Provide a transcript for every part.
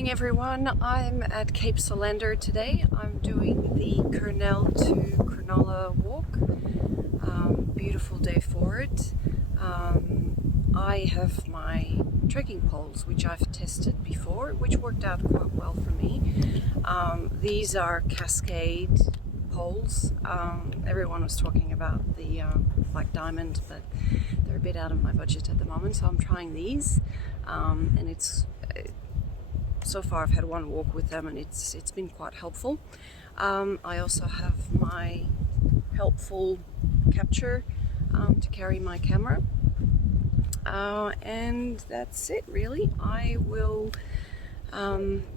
morning everyone. I'm at Cape Solander today. I'm doing the Kurnell to Cronulla walk. Beautiful day for it. I have my trekking poles which I've tested before, which worked out quite well for me. These are Cascade poles. Everyone was talking about the Black Diamond, but they're a bit out of my budget at the moment, so I'm trying these. And so far I've had one walk with them and it's been quite helpful. I also have my helpful capture to carry my camera, and that's it really. I will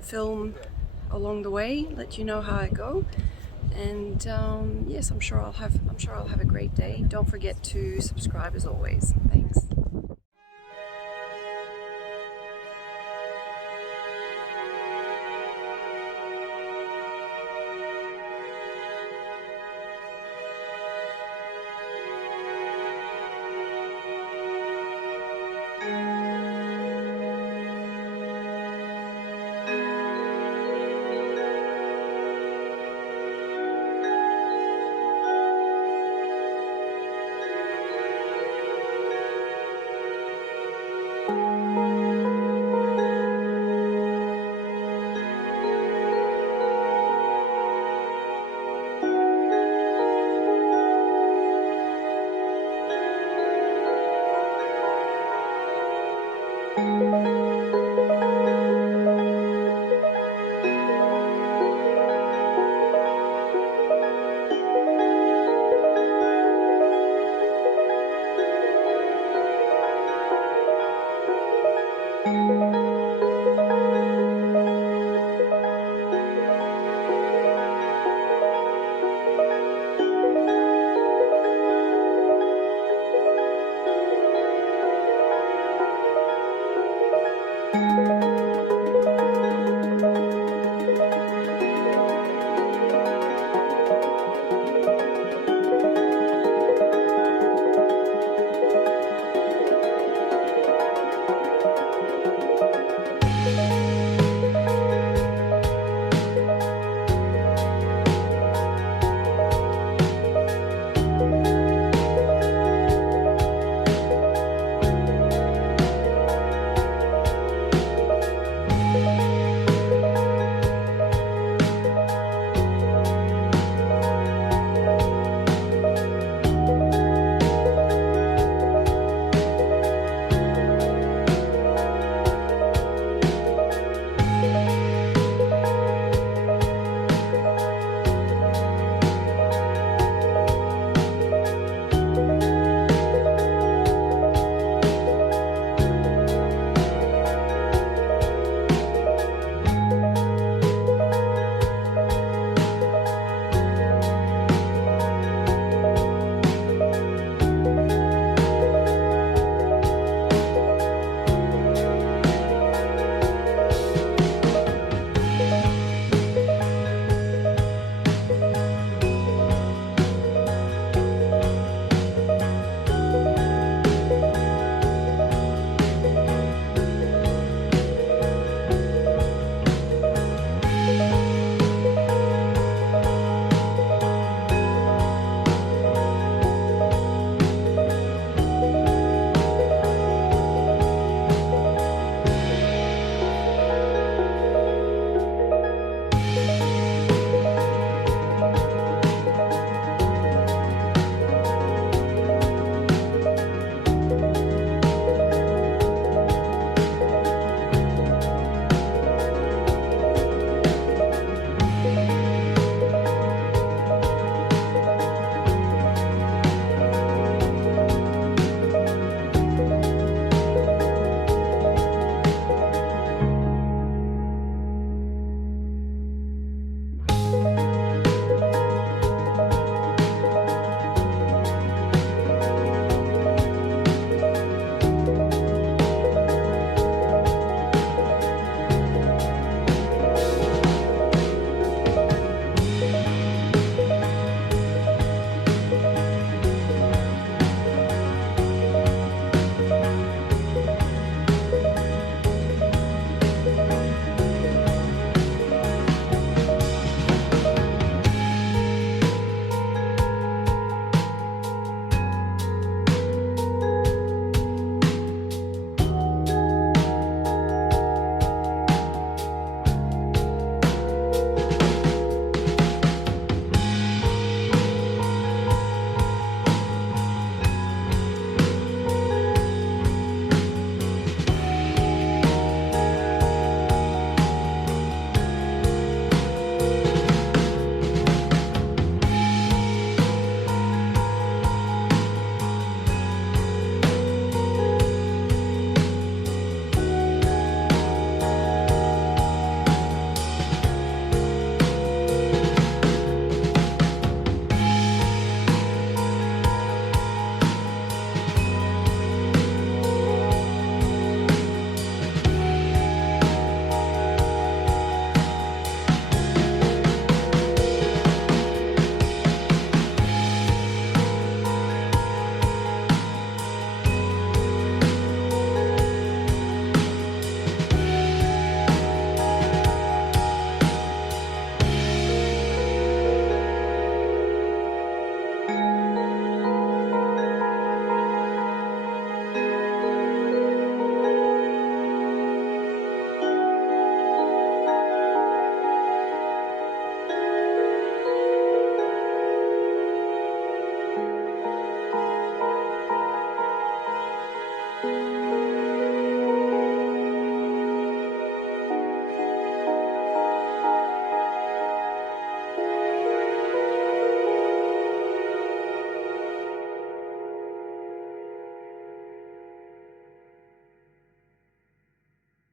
film along the way, let you know how I go, and yes, I'm sure I'll have a great day. Don't forget to subscribe as always. Thanks.